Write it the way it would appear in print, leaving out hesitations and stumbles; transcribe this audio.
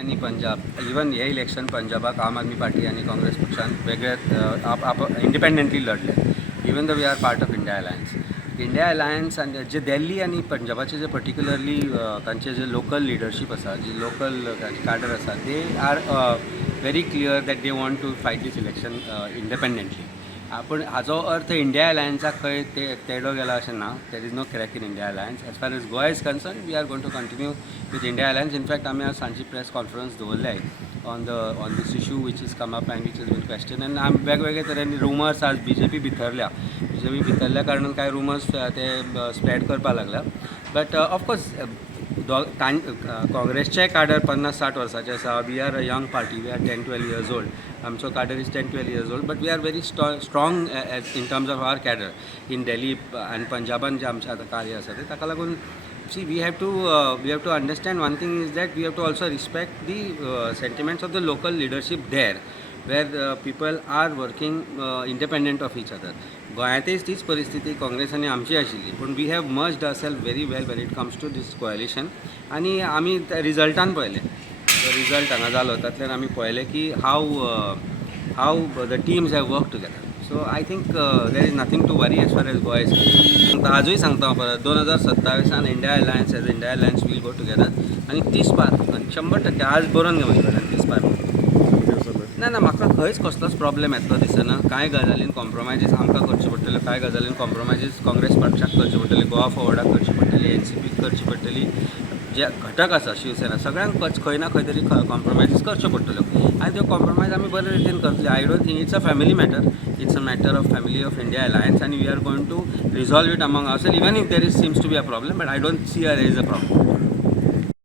आणि पंजाब इवन हे इलेक्शन पंजाबाक आम आदमी पार्टी आणि काँग्रेस पक्षान वेगळे इंडिपेंडंटली लढले. Even the we are part of India alliance आणि जे दिल्ली आणि पंजाबाचे जे पर्टिक्युलरली तांचे जे लोकल लिडरशीप आसा, जी लोकल कॅडर आसा, they are very clear that they want to fight this election independently. पण हाचो अर्थ इंडिया अलायन्साक खंय तेडो गेला अशें ना. There is no crack in India alliance. As far as Goa is concern, we are going to continue with India alliance. In fact आमी आज सांजची प्रेस कॉन्फरन्स दवरल्या on this issue which is come up and which is been question. आनी आमी वेगवेगळे तरेन rumours आज BJP भितरल्या कारणान कांय रुमर्स ते स्प्रेड करपाक लागला. बट ऑफकोर्स काँग्रेसचे कॅडर 50-60 वर्सांचे आसा. We are a young party, we are 10-12 years old. आमचो cadre is 10-12 years old, but we are very strong in terms of our cadre in Delhi आनी पंजाबान जे आमचें आतां कार्य आसा ते ताका लागून we have to understand one thing is that we have to also respect the sentiments of the local leadership there, where people are working independent of each other. गोंयांतच तीच परिस्थिती काँग्रेस आनी आमची आशिल्ली, पूण we have merged ourselves very well when it comes to this coalition. आनी आमी रिजल्टान पळयलें, result हांगा जालो तातूंतल्यान आमी पळयलें की how the teams have work together. So I think there is nothing to worry as far as Goa is concern. आजूय सांगता हांव परत 2027 India alliance will go together आनी 30 पार, आनी 100% आज बरोवन घेवं 30 पार. ना म्हाका खंयच कसलोच प्रॉब्लेम येतलो दिसना. कांय गजालीन कॉम्प्रोमायजीस आमकां करचे पडटले, कांय गजालीन कॉम्प्रोमायजीस काँग्रेस पक्षाक करचे पडटले, गोवा फॉवर्डाक करची पडटली, NCPक करची पडटली, जे घटक आसा शिवसेना सगळ्यांक खंय ना खंय तरी कॉम्प्रोमायजीस करच्यो पडटल्यो. आनी त्यो कॉम्प्रोमायज आमी बरे रितीन करतले. I don't think it's a family matter. It's a matter of family of India alliance, आनी we are going to resolve it among ourselves. Even if there seems to be a problem, but I don't see there is a problem.